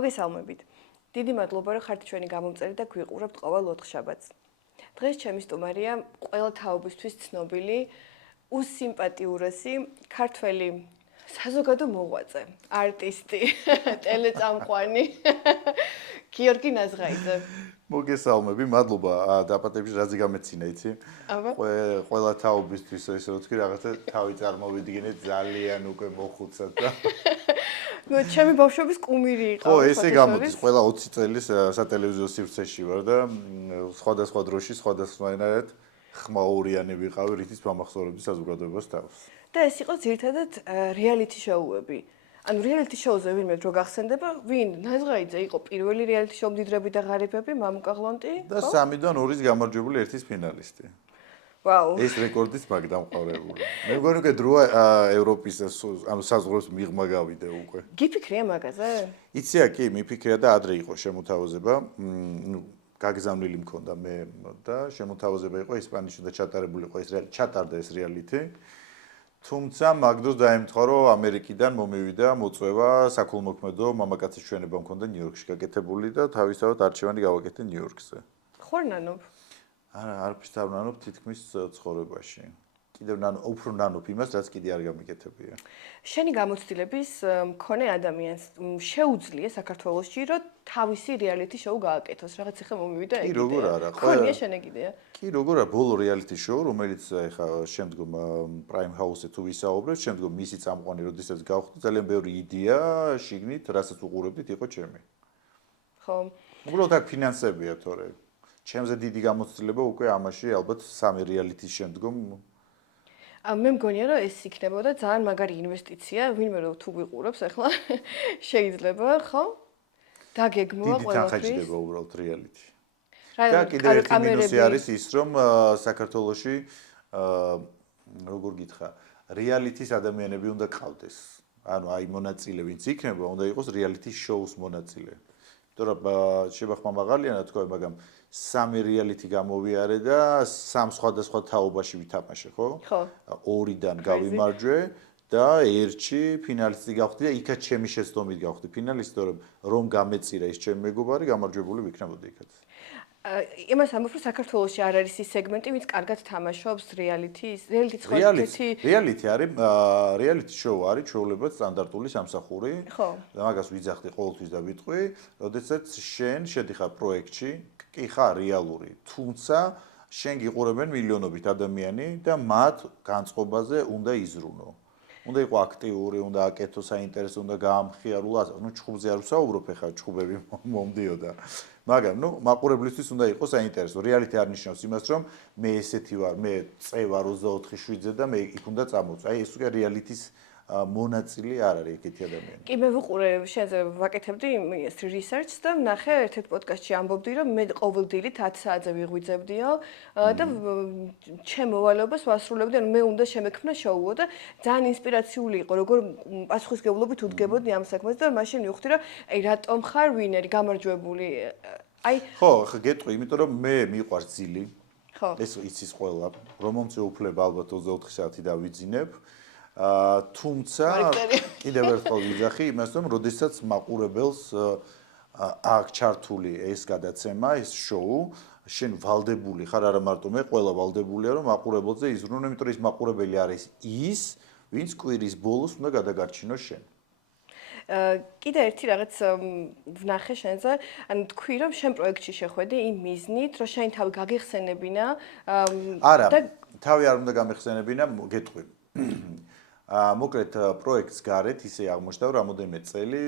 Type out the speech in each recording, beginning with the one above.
მოგესალმებით. დიდი მადლობა, რომ ხართ ჩვენი გამომწერი და გვიყურებთ ყოველ ოთხშაბათს. დღეს ჩემი სტუმარია ყველა თაობისთვის ცნობილი, უსიმპათიურესი ქართველი საზოგადო მოღვაწე, არტისტი, ტელეწამყვანი გიორგი ნაზღაიძე. მოგესალმები, მადლობა დაპატებში რაზე გამეცინა, იცი? ყველა თაობისთვის ესე ვთქვი, რაღაცა თავი წარმოვიდგინეთ ძალიან უკვე მოხუცად და ჩემი ბავშვობის კუმირი იყო. ხო, ესე გამოდის, ყველა 20 წელი სატელევიზიო სივრცეში ვარ და სხვადასხვა დროში სხვადასხვანაირად ხმაურიანი ვიყავი, რითიც ვამახსოვრებდი საზოგადოებას თავს. და ეს იყო ძირითადად რეალიტი შოუები. ანუ რეალიტი შოუზე ვინმე რო გახსენდება, ვინ ნაზღაიძე იყო პირველი რეალიტი შოუ მდიდრები და ღარიბები, მამუკა ღლონტი და 3-დან 2-ის გამარჯვებული ერთის ფინალისტი. ვაუ. ეს რეკორდიც მაგ დამყარებული. მე მგონი უკვე დროა ევროპის ანუ საზღვრებს მიღმა გავიდე უკვე. გიფიქრია მაგაზე? იცია კი, მიფიქრია და ადრე იყო შემოთავაზება. გაგზავნილი მქონდა მე და შემოთავაზება იყო ესპანეთში და ჩატარებული იყო ეს ჩატარდა ეს რეალიტი. თუმცა მაგდროს დაემთხვა, რომ ამერიკიდან მომივიდა მოწვევა საქულმოქმედო მამაკაცის ჩვენება მქონდა ნიუ-იორკში გაკეთებული და თავისთავად არჩევანი გავაკეთე ნიუ-იორკზე. ხარ ნანობ? არა, არაფერს არ ნანობ თითქმის ცხოვრებაში. კიდევ უფრო ნანობ იმას, რაც კიდე არ გამიკეთებია. შენი გამოცდილების მქონე ადამიანს შეუძლია საქართველოში, რომ თავისი რეალიტი შოუ გააკეთოს. რაღაც ახლა მომივიდა ეგ. კი, როგორ არა. ხოლმე შენეგიდეა. კი, როგორ არა, ბოლო რეალიტი შოუ, რომელიც ახლა შემდგომ Prime House-ზე თუ ვისაუბრებთ, შემდგომ მისი წამყვანი, როდესაც გავხდი, ძალიან ბევრი იდეა, შიგნით, რასაც უყურებდით, იყო ჩემი. ხო. უბრალოდ აქ ფინანსებია, თორე ჩემზე დიდი გამოცდილება უკვე ამაში, ალბათ 3 რეალიტის შემდგომ მე მგონია რომ ეს იქნებოდა ძალიან მაგარი ინვესტიცია, ვინმე რომ თუ გვიყურებს ახლა შეიძლება, ხო? დაგეგმვა ყველაფრის. დიდი თანხაჭდება უბრალოდ რეალიტი. და კიდევ ერთი მინუსი არის ის, რომ საქართველოში როგორ გითხრა, რეალიტის ადამიანები უნდა ყავდეს. ანუ აი მონაწილე ვინც იქნება, უნდა იყოს რეალიტის შოუს მონაწილე. იმიტომ რომ შევახმა მაღალიანად თქვა, მაგრამ 3 რეალიტი გამოვიარე და 3 სხვადასხვა თაობაში ვითამაშე, ხო? ხო. 2-დან გავიმარჯვე და 1-ში ფინალისტი გავხდი და იქაც ჩემი შეცდომით გავხდი ფინალისტი, რომ გამეწირა ის ჩემი მეგობარი, გამარჯვებული ვიქნებოდი იქაც. იმას ამბობ, რომ საქართველოში არ არის ის სეგმენტი, ვინც კარგად თამაშობს რეალიტის, რეალიტის ხვალითი. რეალიტი არის, რეალიტი შოუ არის, ჩვეულებრივ სტანდარტული სამსახური. ხო. და მაგას ვიძახდი ყოველთვის და ვიტყვი, როდესაც შენ შედიხარ პროექტში, კი ხარ რეალური, თუმცა შენ გიყურებენ მილიონობით ადამიანი და მათ განწყობაზე უნდა იზრუნო. უნდა იყო აქტიური, უნდა აკეთო საინტერესო, უნდა გაამხიარო, ნუ ჩხუბზე არ ვსაუბრობ, ხა ჩხუბები მომდიოდა. მაგრამ ნუ მაყურებლისთვის უნდა იყოს საინტერესო. რეალიტი არ ნიშნავს იმას, რომ მე ესეთი ვარ, მე წე ვარ 24/7-ზე და მე იქ უნდა წამოვწე. აი ეს უკვე რეალიტის მონაწილე არ არის ეგეთი ადამიანი. კი, მე ვუყურე შენზე ვაკეთებდი ეს research და ნახე ერთ-ერთ პოდკასტში ამბობდი, რომ მე ყოველდღიურად 10 საათზე ვიღვიძებდიო და ჩემ მოვალეობას ვასრულებდი, ანუ მე უნდა შემექმნა შოუო და ძალიან ინსპირაციული იყო, როგორ პასუხისგებლობით უდგებოდი ამ საქმეს და მაშინ მივხვდი, რომ აი რატომ ხარ ვინერი, გამარჯვებული. აი ხო, ხა გეტყვი, იმიტომ რომ მე მიყვარს ძილი. ხო. ეს იცის ყველა, რომ მომწე უფლება ალბათ 24 საათი დავიძინებ. თუმცა კიდევ ერთხელ ვიძახი იმას, რომ როდესაც მაყურებელს აქ ჩართული ეს გადაცემა, ეს შოუ, შენ ვალდებული ხარ, არა მარტო მე, ყველა ვალდებულია, რომ მაყურებელზე იზრუნო, იმიტომ რომ ის მაყურებელი არის ის, ვინც კვირის ბოლოს უნდა გადაგარჩინოს შენ. კიდე ერთი რაღაც ვნახე შენზე, ანუ თქვი რომ შენ პროექტში შეხვედი იმ მიზნით, რომ შენ თავი გაგიხსენებინა არა, თავი არ უნდა გამიხსენებინა, გეტყვი. მოკლედ პროექტს გარეთ ისე აღმოჩნდა რომ რამოდენიმე წელი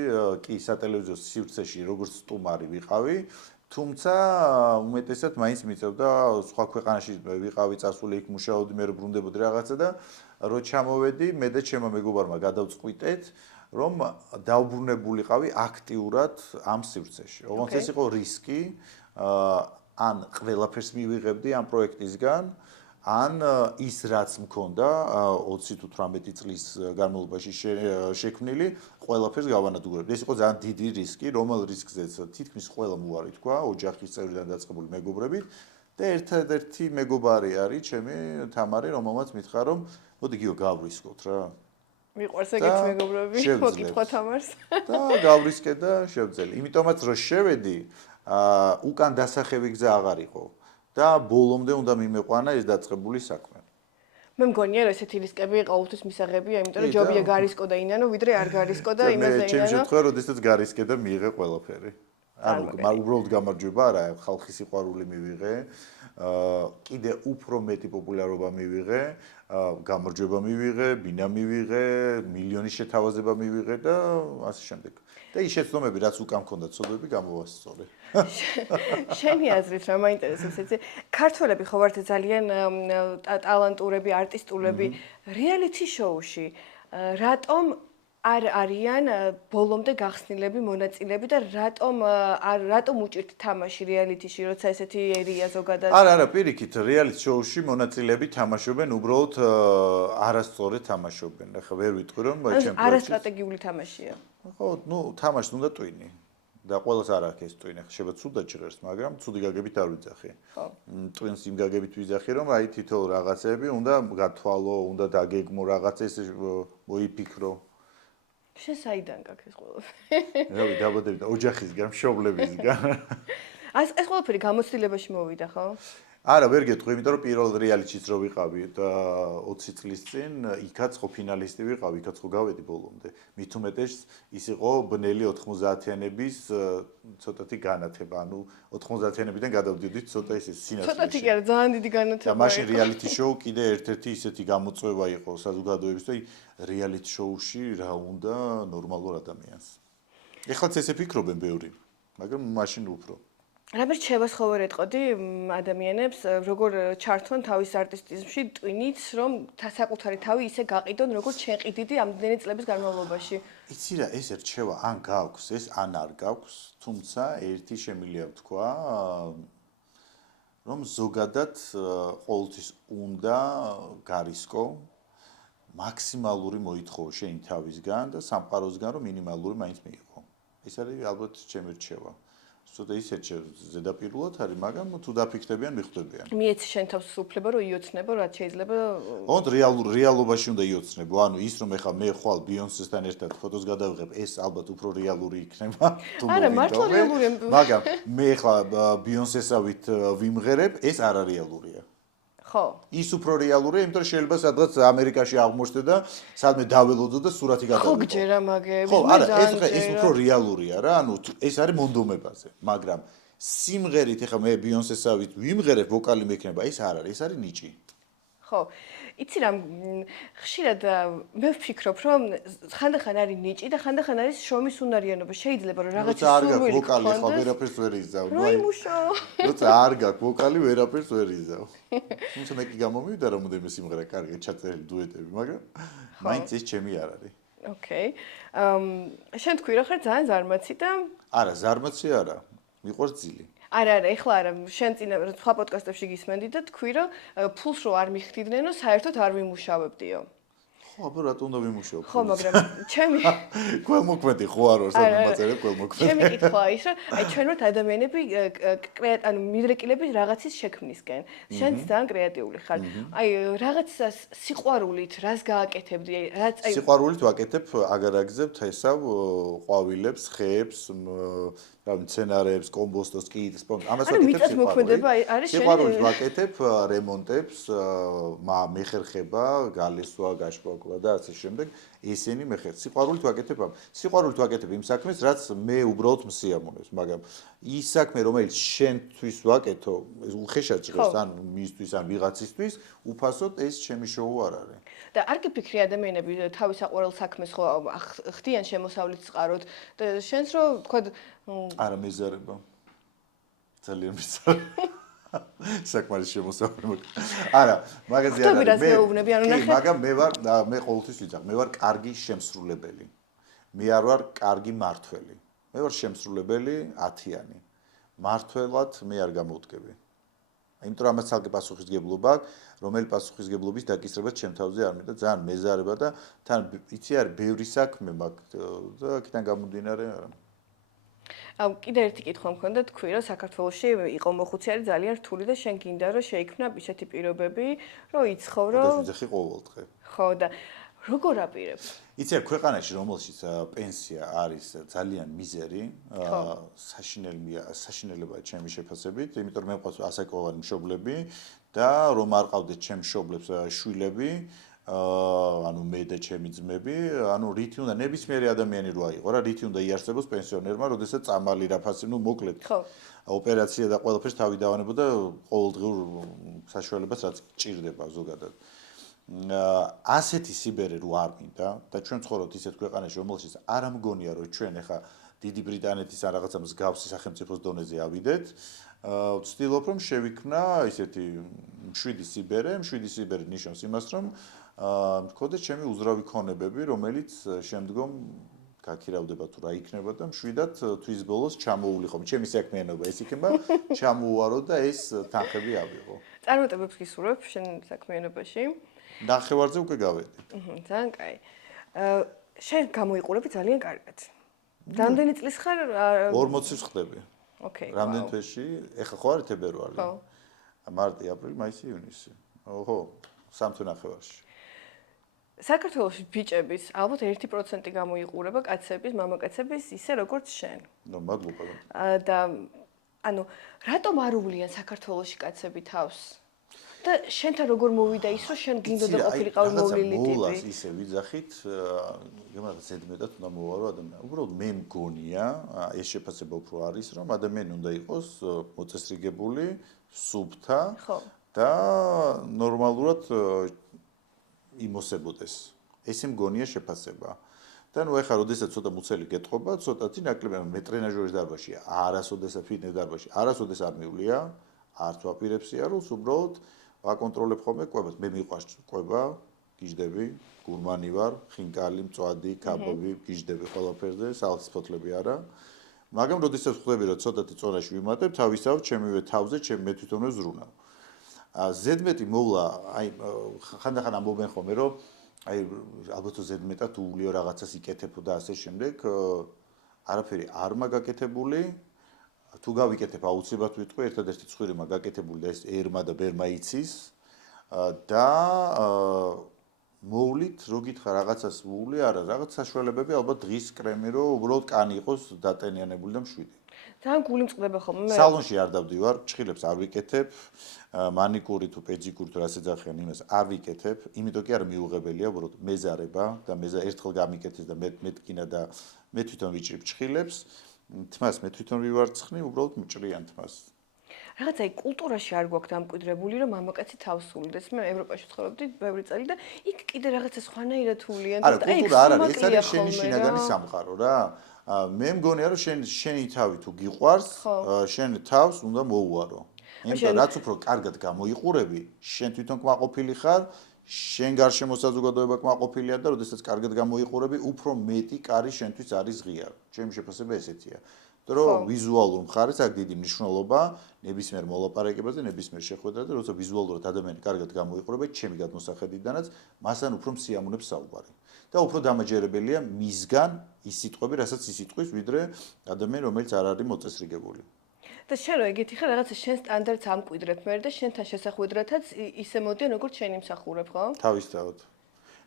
კი სატელევიზიო სივრცეში როგორც სტუმარი ვიყავი, თუმცა უმეტესად მაინც მიწევდა სხვა ქვეყანაში ვიყავი, წასული იქ მუშაობდი, მე ბრუნდებოდი რაღაცა და რო ჩამოვედი, მე და ჩემო მეგობარმა გადავწყვიტეთ, რომ დავბრუნებულიყავი აქტიურად ამ სივრცეში. ოღონდ ეს იყო რისკი, ან ყველაფერს მივიღებდი ამ პროექტისგან, ან ის რაც მქონდა 20 თუ 18 წლის განმავლობაში შექმნილი, ყველაფერს გავანადგურებდი. ეს იყო ძალიან დიდი რისკი, რომელ რისკზეც თითქმის ყველა მოარი თქვა, ოჯახის წევრიდან დაწყებული მეგობრებით და ერთადერთი მეგობარი არის ჩემი თამარი, რომელმაც მითხრა, რომ მოდი გიო გავრისკოთ რა. მიყვარს ეგეთი მეგობრები, მოკითხვა თამარს. და გავრისკე და შევძელი. იმიტომაც რომ შევედი, უკან დასახევი გზა აღარ იყო და ბოლომდე უნდა მიმეყვანა ეს დაწყებული საქმე. მე მგონია რომ ესეთი რისკები ყოველთვის მისაღებია, იმიტომ რომ ჯობია გარისკო და ინანო, ვიდრე არ გარისკო და იმაზე ჩემ შემთხვევაში როდესაც გარისკე და მიიღე ყველაფერი. ანუ უბრალოდ გამარჯვება არა, ხალხის სიყვარული მივიღე, კიდე უფრო მეტი პოპულარობა მივიღე, გამარჯვება მივიღე, ბინა მივიღე, მილიონის შეთავაზება მივიღე და ასე შემდეგ. და ის შეცდომები, რაც უკან მქონდა ცოდვები, გამოვასწორე. შენი აზრით რა მაინტერესებს, იცი? ქართველები ხო ვართ ძალიან ტალანტურები, არტისტულები, რეალიტი შოუში. რატომ არ არიან ბოლომდე გახსნილები, მონაწილეები და რატომ უჭირთ თამაში რეალიტიში, როცა ესეთი ერია ზოგადად? არა, პირიქით, რეალიტი შოუში მონაწილეები თამაშობენ, უბრალოდ არასწორად თამაშობენ. ახლა ვერ ვიტყვი რომ ჩემ არასტრატეგიული თამაშია. ხო, თამაშს უნდა ტვინი. და ყველას არ აქვს ეს ტვინი. ხება ცუდად ჟღერს, მაგრამ ცუდი გაგებით არ ვიძახი. ხო. ტვინს იმ გაგებით ვიძახი, რომ აი თითოეულ რაღაცები უნდა გათვალო, უნდა დაგეგმო რაღაც ეს მოიფიქრო. შენ საიდან გაქვს ეს ყველაფერი? რავი, დაბადები და ოჯახისგან, მშობლებისგან. ეს ყველაფერი გამოცდილებაში მოვიდა, ხო? არა, ვერ გეტყვი, იმიტომ რომ პირველ რეალიტის რო ვიყავი და 20 წლის წინ, იქაც ხო ფინალისტი ვიყავი, იქაც ხო გავედი ბოლომდე. მით უმეტეს ის იყო ბნელი 90-იანების ცოტათი განათება, ანუ 90-იანებიდან გადავდივდით ცოტა ისე სინათლეში. ცოტათი კი არა, ძალიან დიდი განათება. და მაშინ რეალიტი შოუ კიდე ერთ-ერთი ისეთი გამოწვევა იყო საზოგადოების და რეალიტი შოუში რა უნდა ნორმალურ ადამიანს. ეხლაც ესე ფიქრობენ ბევრი, მაგრამ მაშინ უფრო. რამე რჩევას ხო ვერ ეტყოდი ადამიანებს, როგორ ჩართონ თავის არტისტიზმში ტვინით, რომ საკუთარი თავი ისე გაყიდონ, როგორც შენ ყიდიდი ამდენი წლების განმავლობაში. იცი რა, ეს რჩევა ან გაქვს, ეს ან არ გაქვს, თუმცა ერთი შემიძლია ვთქვა, რომ ზოგადად ყოველთვის უნდა გარისკო მაქსიმალური მოითხოვო შენი თავისგან და სამყაროსგან, რომ მინიმალური მაინც მიიღო. ეს არის ალბათ ჩემი რჩევა. ცოტა ისე ზედაპირულად არის, მაგრამ თუ დაფიქრდებიან, მიხვდებიან. მიეცი შენ თავს უფლება, რომ იოცნებო, რაც შეიძლება. ოღონდ რეალობაში უნდა იოცნებო. ანუ ის რომ ეხლა მე ხვალ ბიონსესთან ერთად ფოტოს გადავიღებ, ეს ალბათ უფრო რეალური იქნება. არა, მართლა რეალურია. მაგრამ მე ეხლა ბიონსესავით ვიმღერებ, ეს არარეალურია. ხო. ის უფრო რეალურია, იმიტომ რომ შეიძლება სადღაც ამერიკაში აღმოჩნდე და სადმე დაველოდო და სურათი გადავიღო. ხო, გჯერა მაგები. ხო, არა, ეს უფრო რეალურია რა, ანუ ეს არის მონდომებაზე, მაგრამ სიმღერით ეხლა მე ბიონსესავით ვიმღერებ, ვოკალი მექნება, ეს არ არის, ეს არის ნიჭი. ხო. იცი რა, ხშირად მე ვფიქრობ, რომ ხანდახან არის ნიჭი და ხანდახან არის შრომის უნარიანობა. შეიძლება რომ რაღაც სურვილი ვოკალი ხო ვერაფერს ვერ იზავ. ნუ იმუშაო. როცა არ გაქვს ვოკალი, ვერაფერს ვერ იზავ. თუმცა მე კი გამომივიდა რამოდენიმე სიმღერა კარგი ჩაწერილი დუეტები, მაგრამ მაინც ეს ჩემი არ არის. ოკეი. შენ თქვი რომ ხარ ძალიან ზარმაცი და არა, ზარმაცი არა. მიყვარს ძილი. არა, ეხლა არა, შენ წინა სხვა პოდკასტებში გისმენდი და თქვი რომ ფულს რო არ მიხდიდნენ, საერთოდ არ ვიმუშავებდიო. ხო, აბა რატომ უნდა ვიმუშაო? ხო, მაგრამ ჩემი კველმოქმედი ხო არ ვარ, სადაც მაწერებ კველმოქმედი. ჩემი კითხვაა ის, რომ აი ჩვენ ვართ ადამიანები ანუ მიდრეკილებით რაღაცის შექმნისკენ. შენ ძალიან კრეატიული ხარ. აი რაღაცას სიყვარულით რას გააკეთებდი? აი რაც აი სიყვარულით ვაკეთებ, აგარაგზებ თესავ, ყვავილებს, ხეებს, რა მცენარეებს, კომბოსტოს, კითს, ამას ვაკეთებ სიყვარულით. სიყვარულით ვაკეთებ რემონტებს, მეხერხება, გალესვა, გაშპაკლა და ასე შემდეგ. ესენი მეხერ. სიყვარულით ვაკეთებ ამ. სიყვარულით ვაკეთებ იმ საქმეს, რაც მე უბრალოდ მსიამოვნებს, მაგრამ ის საქმე, რომელიც შენთვის ვაკეთო, ეს უხეშად ჟღერს, ან მისთვის, ან ვიღაცისთვის, უფასოდ ეს ჩემი შოუ არ არის. და არ გიფიქრი ადამიანები თავის საყვარელ საქმეს ხო ხდიან შემოსავლით წყაროდ და შენს რო თქვა არა მეზარება. ძალიან მეზარება. საკმარის შემოსავლები. არა, მაგაზე არ არის. მაგრამ მე ყოველთვის ვიძახ, მე ვარ კარგი შემსრულებელი. მე არ ვარ კარგი მართველი. მე ვარ შემსრულებელი 10-იანი. მართველად მე არ გამოვდგები. იმიტომ რომ ამას ცალკე პასუხისგებლობა აქვს, რომელი პასუხისგებლობის დაკისრებაც ჩემ თავზე არ მინდა, ძალიან მეზარება და თან იცი არის ბევრი საქმე მაქვს და აქედან გამომდინარე არა. კიდე ერთი კითხვა მქონდა, თქვი რომ საქართველოში იყო მოხუცი არის ძალიან რთული და შენ გინდა რომ შეიქმნა ისეთი პირობები, რომ იცხოვრო. და ვიძახი ყოველდღე. ხო და როგორ აპირებ? იცი, ქვეყანაში რომელშიც პენსია არის ძალიან მიზერი, საშინელებაა ჩემი შეფასებით, იმიტომ რომ მე მყავს ასაკოვანი მშობლები და რომ არ ყავდეთ ჩემს მშობლებს შვილები, ანუ მე და ჩემი ძმები, ანუ რითი უნდა ნებისმიერი ადამიანი რო აიყო რა, რითი უნდა იარსებოს პენსიონერმა, როდესაც წამალი რაფასი, ნუ მოკლედ. ოპერაცია და ყველაფერს თავი დავანებოდა ყოველდღიურ საშუალებას რაც ჭირდება ზოგადად. ასეთი სიბერე რო არ მინდა და ჩვენ ცხოვრობთ ისეთ ქვეყანაში, რომელშიც არ ამგონია რომ ჩვენ ახლა დიდი ბრიტანეთის ან რაღაცა მსგავსი სახელმწიფოს დონეზე ავიდეთ, ვცდილობ რომ შევიქმნა ისეთი მშვიდი სიბერე ნიშნავს იმას, რომ მქონდეს ჩემი უზრავი ქონებები, რომელიც შემდგომ გაქირავდება თუ რა იქნება და მშვიდად თვის ბოლოს ჩამოულიყო. ჩემი საქმიანობა ეს იქნება, ჩამოუვარო და ეს თანხები ავიღო. წარმატებებს გისურვებ შენ საქმიანობაში. ნახევარზე უკვე გავედი. ძალიან კაი. შენ გამოიყურები ძალიან კარგად. რამდენი წლის ხარ? 40-ს ხდები. ოკეი. რამდენ თვეში? ეხლა ხო არის თებერვალი? ხო. მარტი, აპრილი, მაისი, ივნისი. ხო, 3 თვე ნახევარში. საქართველოში ბიჭების ალბათ 1% გამოიყურება კაცების, მამაკაცების ისე როგორც შენ. ნუ მადლობა. და ანუ რატომ არ უვლიან საქართველოში კაცები თავს? და შენთან როგორ მოვიდა ის, რომ შენ გინდოდა ყოფილიყავი მოვლილი ტიპი? მოლას ისე ვიძახით, იმათ ზედმეტად უნდა მოვარო ადამიანი. უბრალოდ მე მგონია, ეს შეფასება უფრო არის, რომ ადამიანი უნდა იყოს მოწესრიგებული, სუფთა და ნორმალურად იმოსებოდეს. ესე მგონია შეფასება. და ნუ ეხლა როდესაც ცოტა მუცელი გეტყობა, ცოტათი ნაკლები მე ტრენაჟორის დარბაზში, არასოდეს ფიტნეს დარბაზში, არასოდეს არ მივლია, არც ვაპირებ სიარულს, უბრალოდ ვაკონტროლებ ხოლმე კვებას. მე მიყვარს კვება, გიждები, გურმანი ვარ, ხინკალი, მწვადი, კაბობი, გიждები ყველაფერზე, სალათის ფოთლები არა. მაგრამ როდესაც ხვდები რომ ცოტათი წონაში ვიმატებ, თავისთავად ჩემივე თავზე, მე თვითონვე ზრუნავ. ზედმეტი მოვლა, აი ხანდახან ამბობენ ხოლმე რომ აი ალბათ ზედმეტად უვლიო რაღაცას იკეთებ და ასე შემდეგ, არაფერი არ მაგაკეთებული. თუ გავიკეთებ აუცილებლად ვიტყვი, ერთადერთი ცხვირი მაგაკეთებული და ეს ერმა და ბერმა იცის და მოვლით, რო გითხრა რაღაცას ვული, არა, რაღაც საშუალებები ალბათ დღის კრემი, რომ უბრალოდ კანი იყოს დატენიანებული და მშვიდი. ძალიან გული მწყდება ხოლმე მე. სალონში არ დავდივარ, ჭხილებს არ ვიკეთებ, მანიკური თუ პედიკური თუ ასე ძახიან იმას არ ვიკეთებ, იმიტომ კი არ მიუღებელია, უბრალოდ მეზარება და ერთხელ გამიკეთეს და მე ტკინა და მე თვითონ ვიჭრებ ჭხილებს, თმას მე თვითონ ვივარცხნი, უბრალოდ მჭრიან თმას. რაღაცა აი კულტურაში არ გვაქვს დამკვიდრებული, რომ მამაკაცი თავს სულდეს. მე ევროპაში ვცხოვრობდი ბევრი წელი და იქ კიდე რაღაცა სხვანაირად ულიან და აი კულტურა არ არის, ეს არის შენი შინაგანი სამყარო რა. მე მგონია რომ შენი თავი თუ გიყვარს, შენ თავს უნდა მოუარო. იმიტომ რაც უფრო კარგად გამოიყურები, შენ თვითონ კმაყოფილი ხარ, შენ გარშემო საზოგადოება კმაყოფილია და როდესაც კარგად გამოიყურები, უფრო მეტი კარი შენთვის არის ღია. ჩემი შეფასება ესეთია. რომ ვიზუალურ მხარეს აქვს დიდი მნიშვნელობა ნებისმიერ მოლაპარაკებაზე, ნებისმიერ შეხვედრაზე, როცა ვიზუალურად ადამიანი კარგად გამოიყურება, ჩემი გადმოსახედიდანაც, მასთან უფრო მსიამოვნებს საუბარი. და უფრო დამაჯერებელია მისგან ის სიტყვები, რასაც ის იტყვის, ვიდრე ადამიანი, რომელიც არ არის მოწესრიგებული. და შენ რო ეგეთი ხარ, რაღაცა შენ სტანდარტს ამკვიდრებ მე და შენთან შესახვედრათაც ისე მოდიან, როგორც შენ იმსახურებ, ხო? თავისთავად.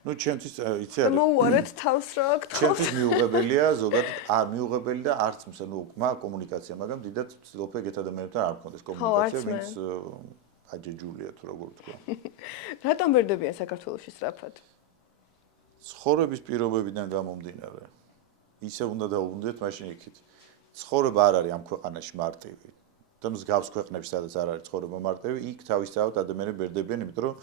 ნუ ჩემთვის იცი არის. მოუარეთ თავს რა გთხოვთ. ჩემთვის მიუღებელია, ზოგადად არ მიუღებელი და არც მსა, ნუ კომუნიკაცია, მაგრამ დიდად ვცდილობ ეგეთ ადამიანებთან არ მქონდეს კომუნიკაცია, ვინც აჯეჯულია თუ როგორ ვთქვა. რატომ ვერდებიან საქართველოში სწრაფად? ცხოვრების პირობებიდან გამომდინარე. ისე უნდა დაუბრუნდეთ მაშინ იქით. ცხოვრება არ არის ამ ქვეყანაში მარტივი. და მსგავს ქვეყნებში, სადაც არ არის ცხოვრება მარტივი, იქ თავისთავად ადამიანები ვერდებიან, იმიტომ რომ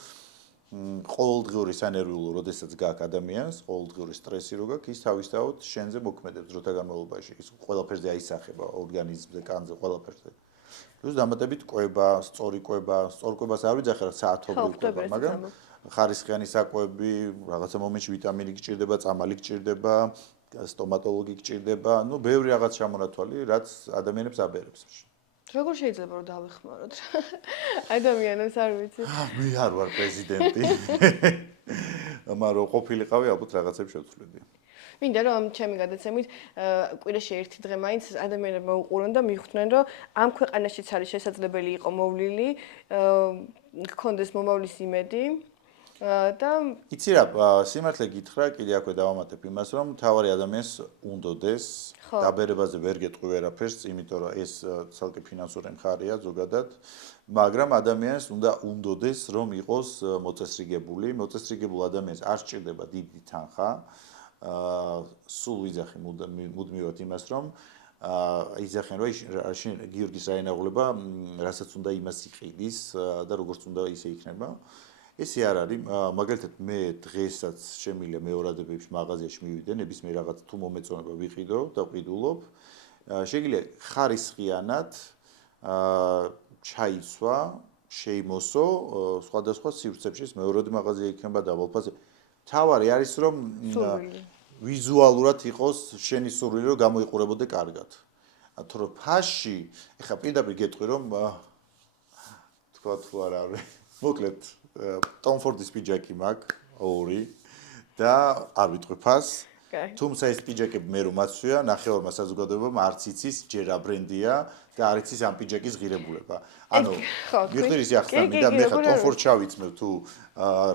ყოველდღიური სანერვიულო, როდესაც გაქვს ადამიანს, ყოველდღიური სტრესი რო გაქვს, ის თავისთავად შენზე მოქმედებს დროთა განმავლობაში. ის ყველაფერზე აისახება, ორგანიზმზე, კანზე, ყველაფერზე. პლუს დამატებით კვება, სწორი კვება, სწორ კვებას არ ვიძახე რა საათობრივ კვება, მაგრამ ხარისხიანი საკვები, რაღაცა მომენტში ვიტამინი გჭირდება, წამალი გჭირდება, სტომატოლოგი გჭირდება, ნუ ბევრი რაღაც შემონათვალი, რაც ადამიანებს აბერებს. როგორ შეიძლება რომ დავეხმაროთ ადამიანებს არ ვიცი. მე არ ვარ პრეზიდენტი. მაგრამ ყოფილიყავი ალბათ რაღაცებს შევცვლიდი. მინდა რომ ჩემი გადაცემით კვირაში ერთი დღე მაინც ადამიანები მოუყურონ და მიხვდნენ რომ ამ ქვეყანაშიც არის შესაძლებელი იყო მოვლილი, გქონდეს მომავლის იმედი. და იცი რა, სიმართლე გითხრა, კიდე აქვე დავამატებ იმას, რომ თავარი ადამიანს უნდოდეს, დაბერებაზე ვერ გეტყვი ვერაფერს, იმიტომ რომ ეს ცალკე ფინანსური მხარეა ზოგადად, მაგრამ ადამიანს უნდა უნდოდეს, რომ იყოს მოწესრიგებული. მოწესრიგებულ ადამიანს არ სჭირდება დიდი თანხა. სულ ვიძახი მუდმივად იმას, რომ იძახიან, რომ გიორგის რაინაღლება, რასაც უნდა იმას იყიდის და როგორც უნდა ისე იქნება. ესე არ არის, მაგალითად მე დღესაც შემიძლია მეორადებებში მაღაზიაში მივიდე, ნებისმიერ რაღაც თუ მომეწონება ვიყიდო და ვყიდულობ. Შეიძლება ხარისხიანად ჩაიცვა, შეიმოსო სხვადასხვა სივრცეებში, მეორე მაღაზია იქნება დაბალფაზე. თავარი არის რომ ვიზუალურად იყოს შენი სურვილი რომ გამოიყურებოდე კარგად. თუ რომ ფაში, ეხლა პირდაპირ გეტყვი რომ თქვა თუ არ არის. მოკლედ Tom Ford-ის პიჯაკი მაქვს, ორი და არ ვიტყვი ფასს. თუმცა ეს პიჯაკები მე რომ აცვია, ნახევარმა საზოგადოებამ არც იცის ჯერ რა ბრენდია და არ იცის ამ პიჯაკის ღირებულება. ანუ მიხდիր ისე ახსნა მინდა მე ხა Tom Ford ჩავიცმევ თუ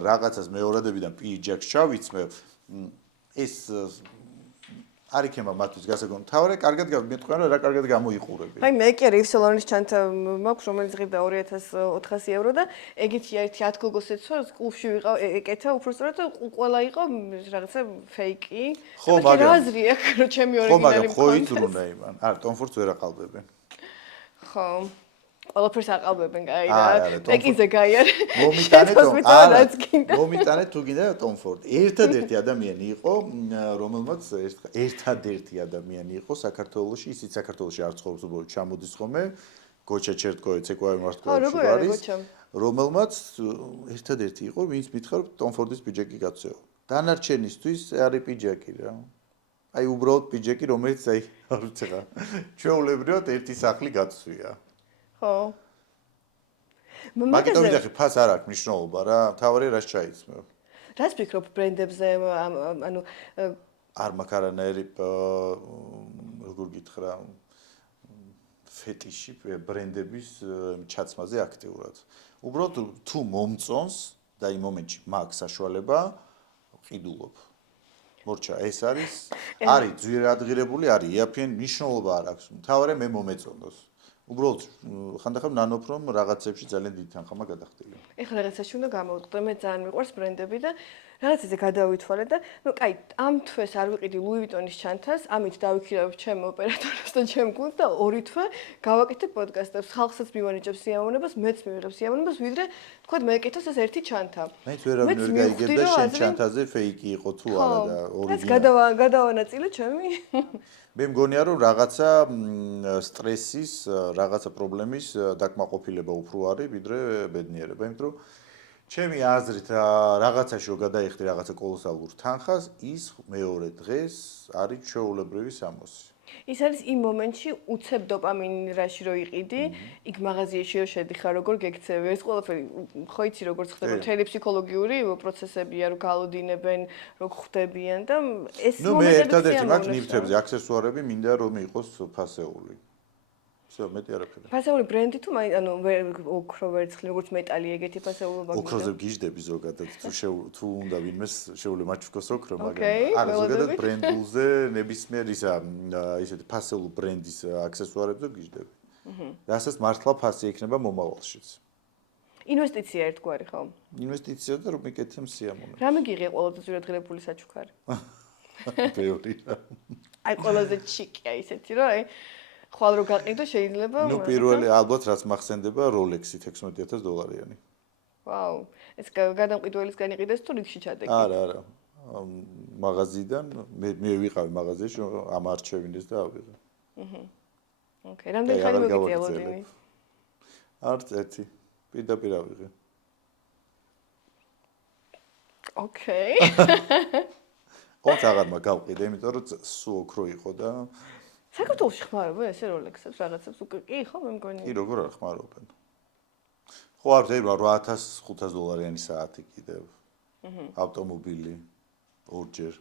რაღაცას მეორადებიდან პიჯაკს ჩავიცმევ, ეს არ იქნება მათთვის გასაგონო. თავარი კარგად მეტყვიან რომ რა კარგად გამოიყურები. აი მე კი არ ივსელონის ჩანთა მაქვს, რომელიც ღირდა 2400 евро და ეგეთი ერთი 10 გოგოს ეცვა, კლუბში ვიყავ ეკეთა, უბრალოდ ყველა იყო რაღაცა ფეიკი. ხო, მაგრამ აზრია, რომ ჩემი ორიგინალი ხო, მაგრამ ხო იწრუნა იმან. არ Tom Ford-ს ვერ აყალბებენ. ხო. ყველაფერს აყალბებენ, კაი რა. პეკინზე გაიარე. მომიტანე თუ გინდა Tom Ford. ერთადერთი ადამიანი იყო, რომელმაც ერთადერთი ადამიანი იყო საქართველოში, ისიც საქართველოში არ ცხოვრობს, უბრალოდ ჩამოდის ხოლმე, გოჩა ჩერტკოეც ეკვავე მართლობაში არის, რომელმაც ერთადერთი იყო, ვინც მითხრა რომ Tom Ford-ის პიჯაკი გაცეო. დანარჩენისთვის არის პიჯაკი რა. აი უბრალოდ პიჯაკი, რომელიც აი არ ვიცი რა. ჩვეულებრივად ერთი სახლი გაცვია. ხო. მაგიტომ ვიძახი, ფას არ აქვს მნიშვნელობა რა, თავარი რას ჩაიცმევ. რას ფიქრობ ბრენდებზე, ანუ არ მაქვს არანაირი როგორ გითხრა ფეტიში ბრენდების ჩაცმაზე აქტიურად. უბრალოდ თუ მომწონს და იმ მომენტში მაქვს საშუალება, ყიდულობ. მორჩა, ეს არის ძვირადღირებული, არის იაფიან, მნიშვნელობა არ აქვს. თავარი მე მომეწონოს. უბრალოდ ხანდახან ნანოფ რომ რაღაცებში ძალიან დიდი თანხა გადახდილი. ეხლა რაღაცაში უნდა გამოვიტყდე, მე ძალიან მიყვარს ბრენდები და რაღაცაზე გადავითვალე და ნუ კაი, ამ თვეს არ ვიყიდი Louis Vuitton-ის ჩანთას, ამით დავიქირავებ ჩემ ოპერატორებს და ჩემ გუნდს და ორი თვე გავაკეთებ პოდკასტებს, ხალხსაც მივანიჭებ სიამოვნებას, მეც მივიღებ სიამოვნებას, ვიდრე თქვა მეეკეთოს ეს ერთი ჩანთა. მეც ვერავინ ვერ გაიგებდა შენ ჩანთაზე ფეიკი იყო თუ არა და ორიგინალი. გადავანაწილე ჩემი. მე მგონია რომ რაღაცა სტრესის, რაღაცა პრობლემის დაკმაყოფილება უფრო არის, ვიდრე ბედნიერება, იმიტომ რომ ჩემი აზრით რაღაცაში რო გადაიხდი რაღაცა კოლოსალურ თანხას, ის მეორე დღეს არის ჩვეულებრივი სამოსი. ის არის იმ მომენტში უცებ დოპამინი რაში რო იყიდი, იქ მაღაზიაში რო შედიხარ, როგორ გექცევი, ეს ყველაფერი ხო იცი როგორც ხდება, მთელი ფსიქოლოგიური პროცესებია, რო გალოდინებენ, რო ხვდებიან და ეს ნუ მე ერთადერთი მაქვს ნივთებზე აქსესუარები, მინდა რომ იყოს ფასეული. всё, მეტი არაფერი. ფასეული ბრენდი თუ ანუ ოქრო ვერცხლი, როგორც მეტალი ეგეთი ფასეული მაგალითად. ოქროზე გიждები ზოგადად, თუ უნდა ვინმეს შეუძლია მაჩვქოს ოქრო, მაგრამ არა ზოგადად ბრენდულზე ნებისმიერ ისეთი ფასეულ ბრენდის აქსესუარებზე გიждები. რასაც მართლა ფასი ექნება მომავალშიც. ინვესტიცია ერთგვარი ხო? ინვესტიცია და რომ მიკეთებ სიამოვნებას. რამე გიღია ყველაზე ძვირადღირებული საჩუქარი? ბევრი. აი ყველაზე ჩიკია ისეთი რომ აი ხვალ რო გაყიდო შეიძლება ნუ პირველი ალბათ რაც მახსენდება Rolex-ი $16000-იანი. ვაუ, ეს გადამყიდველის განიყიდეს თუ რიგში ჩადეკი? არა. მაღაზიიდან მე ვიყავი მაღაზიაში, ამ არჩევინეს და ავიღე. ოკეი, რამდენი ხანი მოგიწია ლოდინი? არც ერთი. პირდაპირ ავიღე. ოკეი. ოც აღარ მაგავყიდე, იმიტომ რომ სულ ოქრო იყო და საქართველოში ხმარობენ ესე Rolex-ებს, რაღაცებს უკვე კი ხო მე მგონი. კი, როგორ არ ხმარობენ. ხო, არ ვთქვი, $8500-იანი საათი კიდევ. ავტომობილი ორჯერ.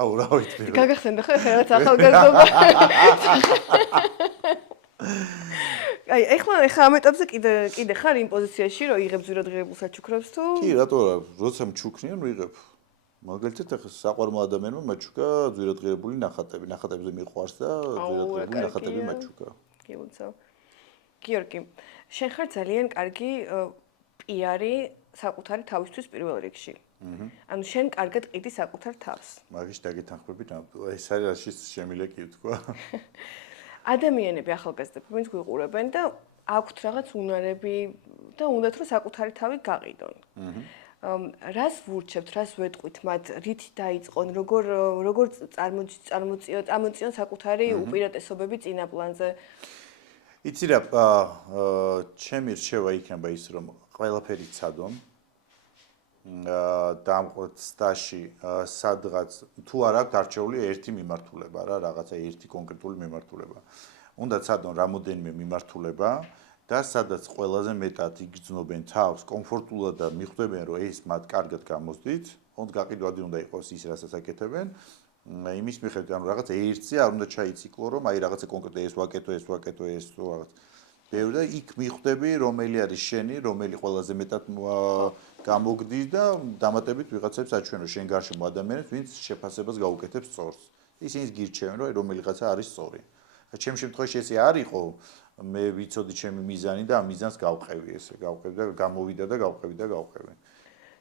აუ, რა ვიცი. გაგახსენდა ხო ხე რაღაც ახალგაზრდობა. აი, ეხლა ამ ეტაპზე კიდე ხარ იმ პოზიციაში, რომ იღებ ძვირადღირებულ საჩუქრებს თუ? კი, რატო არა, როცა მჩუქნიან, ვიღებ. მაგალითად, ახლა საყვარმა ადამიანმა მაჩუკა ძვირადღირებული ნახატები. ნახატებზე მიყვარს და ძვირადღირებული ნახატები მაჩუკა. კი, უცებ. გიორგი, შენ ხარ ძალიან კარგი პიარი საკუთარი თავისთვის პირველ რიგში. ანუ შენ კარგად ყიდი საკუთარ თავს. მაგის დაგეთანხმები ნამდვილად. ეს არის რაში შემიძლია კი ვთქვა. ადამიანები ახალგაზრდები ვინც გვიყურებენ და აქვთ რაღაც უნარები და უნდათ რომ საკუთარი თავი გაყიდონ. რას ვურჩებთ, რას ვეტყვით მათ, რითი დაიწყონ, როგორ წარმოწიონ საკუთარი უპირატესობები წინა პლანზე? იცი რა, ჩემი რჩევა იქნება ის, რომ ყველაფერი ცადონ. დამყოთ სტაჟი სადღაც თუ არ აქვს არჩეული ერთი მიმართულება რა, რაღაცა ერთი კონკრეტული მიმართულება. უნდა ცადონ რამოდენიმე მიმართულება და სადაც ყველაზე მეტად იგრძნობენ თავს, კომფორტულად და მიხვდებიან, რომ ეს მათ კარგად გამოსდით, თუნდაც გაყიდვადი უნდა იყოს ის, რასაც აკეთებენ. იმის მიხედვით, ანუ რაღაც ერთზე არ უნდა ჩაიციკლო, რომ აი რაღაცა კონკრეტულად ეს ვაკეთო, ეს რაღაც. ბევრი და იქ მიხვდები, რომელი არის შენი, რომელი ყველაზე მეტად გამოგდის და დამატებით ვიღაცებს აჩვენო შენ გარშემო ადამიანებს, ვინც შეფასებას გაუკეთებს სწორს. ისინი გირჩევენ, რომ რომელიღაცა არის სწორი. ხა ჩემ შემთხვევაში ესე არ იყო, მე ვიცოდი ჩემი მიზანი და ამ მიზანს გავყევი ესე, გავყევი და გამოვიდა და გავყევი.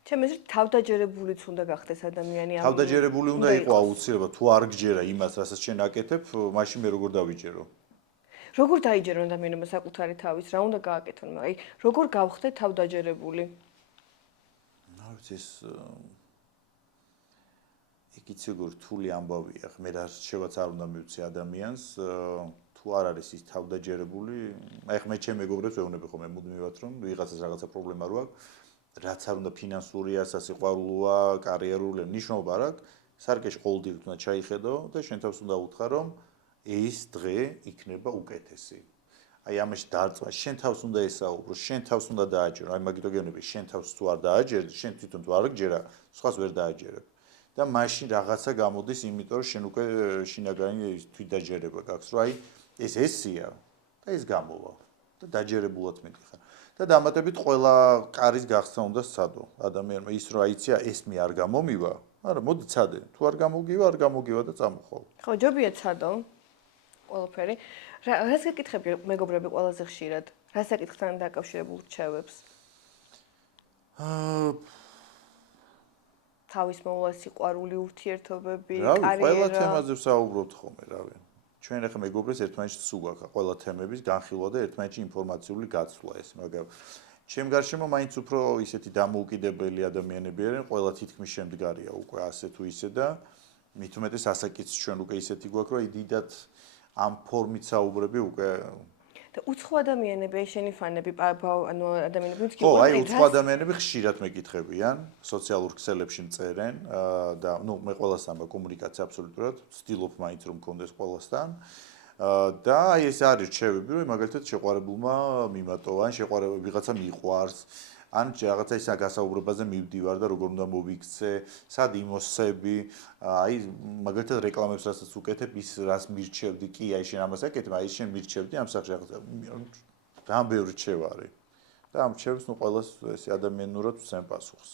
ჩემ ეზრით თავდაჯერებულიც უნდა გახდეს ადამიანი ამ თავდაჯერებული უნდა იყო აუცილებლად, თუ არ გჯერა იმას, რასაც შენ აკეთებ, მაშინ მე როგორ დავიჯერო? როგორ დაიჯერონ ადამიანებმა საკუთარი თავის, რა უნდა გააკეთონ? აი, როგორ გავხდეთ თავდაჯერებული? ეს იგიცი როგორ რთული ამბავია, მე რა შევაც არ უნდა მივცი ადამიანს, თუ არ არის ის თავდაჯერებული, აი ხმე ჩემ მეგობრებს ვეუბნები ხოლმე მუდმივად რომ ვიღაცას რაღაცა პრობლემა რო აქვს, რაც არ უნდა ფინანსურია, სასიყვარულოა, კარიერული, ნიშნობა არ აქვს, სარკეში ყოველდღიურად უნდა ჩაიხედო და შენ თავს უნდა უთხრა რომ ეს დღე იქნება უკეთესი. აი ამაში დარწვა, შენ თავს უნდა ესაუბრო, შენ თავს უნდა დააჯერო. აი მაგითო გეუბნები, შენ თავს თუ არ დააჯერდი, შენ თვითონ თუ არ გჯერა, სხვას ვერ დააჯერებ. და მაშინ რაღაცა გამოდის, იმიტომ რომ შენ უკვე შინაგანი თვითდაჯერება გაქვს, რომ აი ეს ესია და ეს გამოვა და დაჯერებულად მიდიხარ. და დამატებით ყველა კარის გახსნა უნდა სცადო ადამიანმა ის რომ აიცია ეს მე არ გამომივა, არა მოდი ცადე, თუ არ გამოგივა და წამოხვალ. ხო, ჯობია ცადო. ყველაფერი. რას გეკითხები მეგობრები ყველაზე ხშირად? რა საკითხთან დაკავშირებულ რჩევებს? თავის მოვლა, სიყვარული, ურთიერთობები, კარიერა. ყველა თემაზე ვსაუბრობთ ხოლმე, რავი. ჩვენ ახლა მეგობრებს ერთმანეთს სულ გვაქვს ყველა თემების განხილვა და ერთმანეთში ინფორმაციული გაცვლა ეს, მაგრამ ჩემ გარშემო მაინც უფრო ისეთი დამოუკიდებელი ადამიანები არიან, ყველა თითქმის შემდგარია უკვე ასე თუ ისე და მით უმეტეს ასაკიც ჩვენ უკვე ისეთი გვაქვს, რომ დიდად ამ ფორმით საუბრები უკვე და უცხო ადამიანები, შენი ფანები, ანუ ადამიანები ვინც გიყურებენ. ხო, აი უცხო ადამიანები ხშირად მეკითხებიან, სოციალურ ქსელებში მწერენ და ნუ მე ყველასთან კომუნიკაცია აბსოლუტურად ვცდილობ მაინც რომ მქონდეს ყველასთან. და აი ეს არის რჩევები, რომ მაგალითად შეყვარებულმა მიმატოვა, ან შეყვარება ვიღაცა მიყვარს, ან რაღაცა ისა გასაუბრებაზე მივდივარ და როგორ უნდა მოვიქცე, სად იმოსები, აი მაგალითად რეკლამებს რასაც უკეთებ, ის რას მირჩევდი, კი აი შენ ამას აკეთებ, აი შენ მირჩევდი ამ სახში რაღაცა. ძალიან ბევრი რჩევა არის. და ამ რჩევებს ნუ ყველას ესე ადამიანურად ვცემ პასუხს.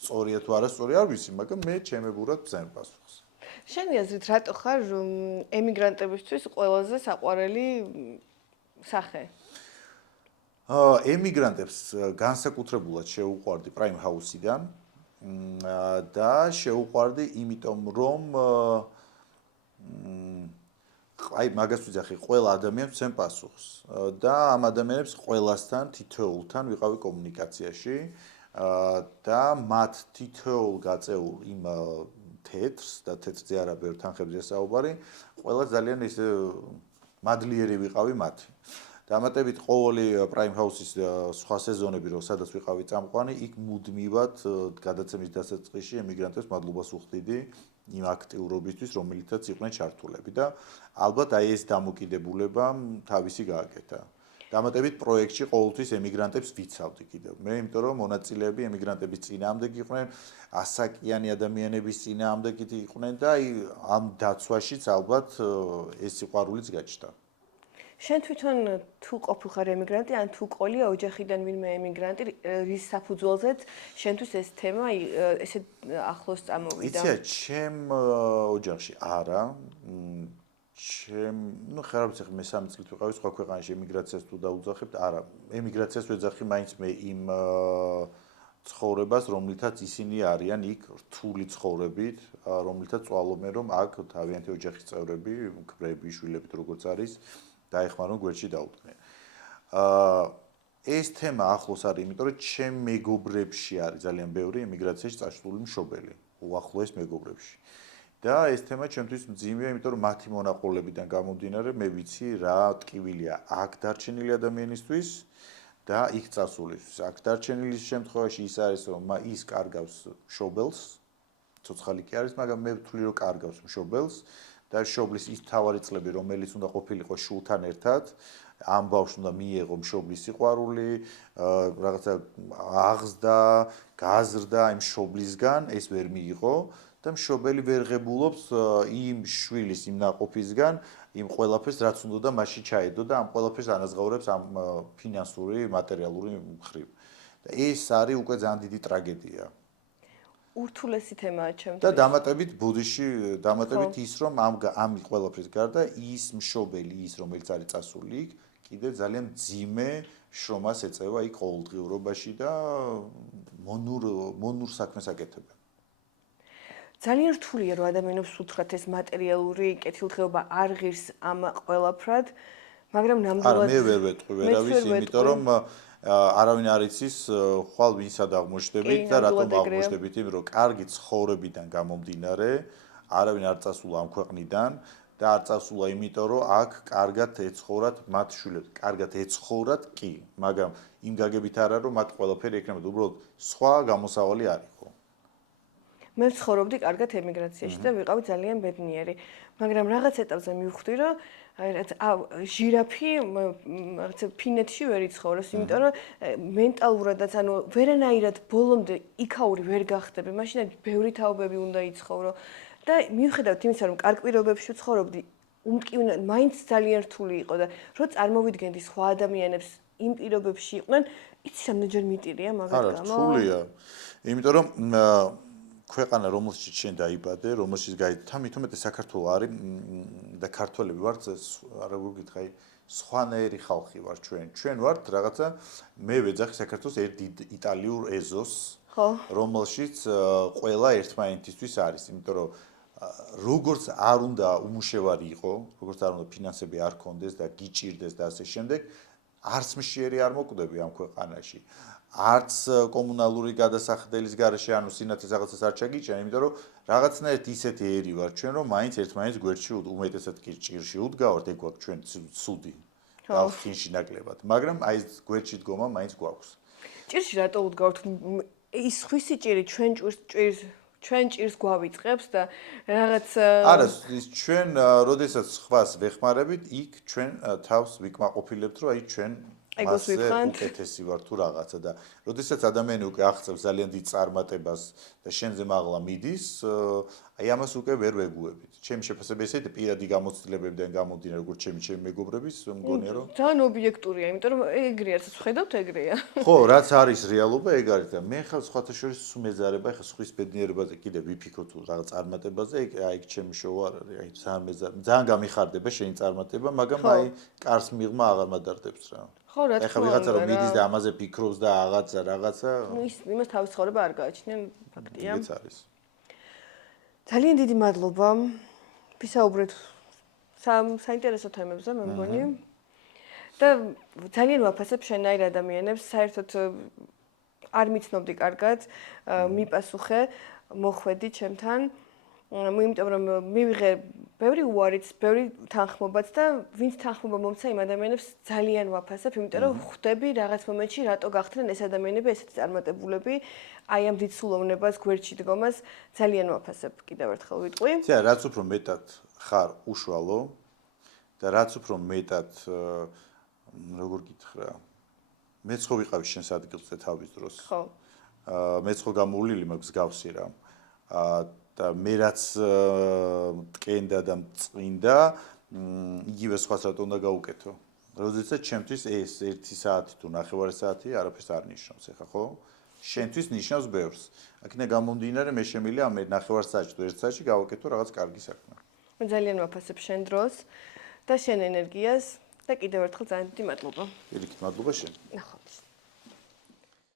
სწორია თუ არასწორი არ ვიცი, მაგრამ მე ჩემებურად ვცემ პასუხს. შენი აზრით რატო ხარ ემიგრანტებისთვის ყველაზე საყვარელი სახე? ემიგრანტებს განსაკუთრებულად შეუყვარდი Prime House-იდან და შეუყვარდი იმიტომ რომ აი მაგას ვიძახი ყველა ადამიანს ვცემ პასუხს და ამ ადამიანებს ყველასთან თითოეულთან ვიყავი კომუნიკაციაში და მათ თითოეულ გაწეულ იმ თეთრს და თეთრზე არა ბევრ თანხებზე საუბარი ყველა ძალიან ის მადლიერი ვიყავი მათი დამატებით ყოველი Prime House-ის სხვა სეზონები რო სადაც ვიყავი წამყვანი იქ მუდმივად გადაცემის დასაწყისში ემიგრანტებს მადლობას უხდიდი იმ აქტიურობისთვის რომელიცაც იყვნენ ჩართულები და ალბათ აი ეს დამოკიდებულება თავისი გააკეთა დამატებით პროექტში ყოველთვის ემიგრანტებს ვიცავდი კიდევ მე იმიტომ რომ მონაწილეები ემიგრანტების წინააღმდეგ იყვნენ ასაკიანი ადამიანების წინააღმდეგ იყვნენ და აი ამ დაცვაშიც ალბათ ეს სიყვარულიც გაჩნდა შენ თვითონ თუ ყოფილხარ ემიგრანტი, ან თუ ყოლია ოჯახიდან ვინმე ემიგრანტი, რის საფუძველზეც შენთვის ეს თემა ესე ახლოს წამოვიდა? იცი, ჩემ ოჯახში არა. ну, ხარ ვიცი, მე 3 წლით ვიყავი სხვა ქვეყანაში ემიგრაციას თუ დაუძახებთ, არა. ემიგრაციას ვეძახი მაინც მე იმ ცხოვრებას, რომლითაც ისინი არიან იქ რთული ცხოვრებით, რომლითაც წვალობენ, რომ აქ თავიანთი ოჯახის წევრები, მკვრები, შვილებით როგორც არის, დაეხმარონ გვერდში დაუდგნენ. ეს თემა ახლოს არის, იმიტომ რომ ჩემ მეგობრებში არის ძალიან ბევრი ემიგრაციაში წასული მშობელი, უახლოეს მეგობრებში. და ეს თემა ჩემთვის მძიმეა, იმიტომ რომ მათი მონაყოლებიდან გამომდინარე, მე ვიცი რა ტკივილია აქ დარჩენილი ადამიანისთვის და იქ წასულისთვის. აქ დარჩენილის შემთხვევაში ის არის, რომ ის კარგავს მშობელს, ცოცხალი კი არის, მაგრამ მე ვთვლი, რომ კარგავს მშობელს და მშობლის ის თავარი წლები, რომელიც უნდა ყოფილიყო შულთან ერთად, ამ ბავშვს უნდა მიეღო მშობლის სიყვარული, რაღაცა აღზრდა, გაზრდა იმ მშობლისგან, ეს ვერ მიიღო და მშობელი ვერ ღებულობს იმ შვილის იმ ნაყოფისგან იმ ყველაფერს, რაც უნდა მასში ჩაედო და ამ ყველაფერს ანაზღაურებს ამ ფინანსური, მატერიალური მხრივ. და ეს არის უკვე ძალიან დიდი ტრაგედია. ურთულესი თემაა ჩემთვის. და დამატებით ბუდიში, დამატებით ის, რომ ამ ყველაფრის გარდა ის მშობელი, ის რომელიც არის წასული იქ, კიდე ძალიან მძიმე შრომას ეწევა იქ ყოველდღიურობაში და მონურ საქმეს აკეთებენ. ძალიან რთულია, რომ ადამიანებს უთხრათ ეს მატერიალური კეთილდღეობა არ ღირს ამ ყველაფრად, მაგრამ ნამდვილად არა, მე ვერ ვეტყვი ვერავის, იმიტომ რომ არავინ არ იცის ხვალ ვინსად აღმოჩნდებით და რატომ აღმოჩნდებით, იმიტომ რომ კარგი ცხოვრებიდან გამომდინარე, არავინ არ წასულა ამ ქვეყნიდან და არ წასულა იმიტომ რომ აქ კარგად ეცხოვრათ მათ შვილებს, კარგად ეცხოვრათ კი, მაგრამ იმ გაგებით არა რომ მათ ყველაფერი ექნებოდა, უბრალოდ სხვა გამოსავალი არ იყო. მე ვცხოვრობდი კარგად ემიგრაციაში და ვიყავი ძალიან ბედნიერი, მაგრამ რაღაც ეტაპზე მივხვდი, რომ ჟირაფი რაღაცა ფინეთში ვერ იცხოვრობს, იმიტომ რომ მენტალურადაც ანუ ვერანაირად ბოლომდე იქაური ვერ გახდები, მაშინ ბევრი თაობები უნდა იცხოვრო და მიუხედავად იმისა, რომ კარგ პირობებში ვცხოვრობდი, უმტკივნად მაინც ძალიან რთული იყო და რო წარმოვიდგენდი სხვა ადამიანებს იმ პირობებში იყვნენ, იცი რამდენჯერ მიტირია მაგათ არა, რთულია. იმიტომ რომ ქვეყანა, რომელშიც შენ დაიბადე, რომელშიც გაიცა, მით უმეტეს საქართველო არის და ქართველები ვართ, როგორ გითხრა, სხვანაირი ხალხი ვართ ჩვენ. ჩვენ ვართ რაღაცა მე ვეძახი საქართველოს ერთ იტალიურ ეზოს, რომელშიც ყველა ერთმანეთისთვის არის, იმიტომ რომ როგორც არ უნდა უმუშევარი იყო, როგორც არ უნდა ფინანსები არ ქონდეს და გიჭირდეს და ასე შემდეგ, არც მშიერი არ მოკვდები ამ ქვეყანაში. არც კომუნალური გადასახდელის გარეშე, ანუ სინათლის რაღაცას არ ჩაგიჭირა, იმიტომ რომ რაღაცნაირად ისეთი ერი ვარ ჩვენ, რომ მაინც ერთმანეთს გვერდში უმეტესად კი ჭირში უდგავართ, ეგ გვაქვს ჩვენ ცუდი. და ხინში ნაკლებად, მაგრამ აი ეს გვერდში დგომა მაინც გვაქვს. ჭირში რატო უდგავართ? ის ხვისი ჭირი ჩვენ ჭირს გვავიწყებს და რაღაც არა, ჩვენ როდესაც ხვას ვეხმარებით, იქ ჩვენ თავს ვიკმაყოფილებთ, რომ აი ჩვენ მასზე უკეთესი ვარ თუ რაღაცა და როდესაც ადამიანი უკვე აღწევს ძალიან დიდ წარმატებას და შენზე მაღლა მიდის, აი ამას უკვე ვერ ვეგუებით. ჩემი შეფასება ესეთი პირადი გამოცდილებებიდან გამომდინარე, როგორც ჩემი მეგობრების, მგონია რომ ძალიან ობიექტურია, იმიტომ რომ ეგრეა, რაც ხედავთ ეგრეა. ხო, რაც არის რეალობა, ეგ არის და მე ხალხს სხვათა შორის სუმეზარება, ხა სხვის ბედნიერებაზე კიდე ვიფიქრო თუ რაღაც წარმატებაზე, აი ჩემი შოუ არ არის, აი ძალიან გამიხარდება შენი წარმატება, მაგრამ აი კარს მიღმა აღარ მადარდებს რა. ხო, რა თქმა უნდა. ეხლა ვიღაცა რომ მიდის და ამაზე ფიქრობს და რაღაცა. ნუ იმას თავის ცხოვრება არ გააჩნია, ფაქტია. ეს არის. ძალიან დიდი მადლობა. ვისაუბრეთ საინტერესო თემებზე, მე მგონი. და ძალიან ვაფასებ შენაირ ადამიანებს, საერთოდ არ მიცნობდი კარგად, მიპასუხე, მოხვედი ჩემთან. იმიტომ რომ მივიღე ბევრი უარიც, ბევრი თანხმობაც და ვინც თანხმობა მომცა იმ ადამიანებს ძალიან ვაფასებ, იმიტომ რომ ხვდები რაღაც მომენტში რატო გახდნენ ეს ადამიანები ესეთი წარმატებულები, აი ამ დიდ სულოვნებას, გვერდში დგომას ძალიან ვაფასებ, კიდევ ერთხელ ვიტყვი. ცია, რაც უფრო მეტად ხარ უშუალო და რაც უფრო მეტად როგორ გითხრა, მეც ხო ვიყავი შენს ადგილზე თავის დროს. ხო. მეც ხო გამოვლილი მაქვს გავსი რა. და მე რაც ტკენდა და მწყინდა, იგივე სხვას რატო უნდა გაუკეთო? როდესაც ჩემთვის ეს 1 საათი თუ 9 საათი არაფერს არ ნიშნავს, ეხლა ხო? შენთვის ნიშნავს ბევრს. აქედან გამომდინარე მე შემიძლია ამ 9 საათში თუ 1 საათში გავაკეთო რაღაც კარგი საქმე. მე ძალიან ვაფასებ შენ დროს და შენ ენერგიას და კიდევ ერთხელ ძალიან დიდი მადლობა. პირიქით, მადლობა შენ. ნახვამდის.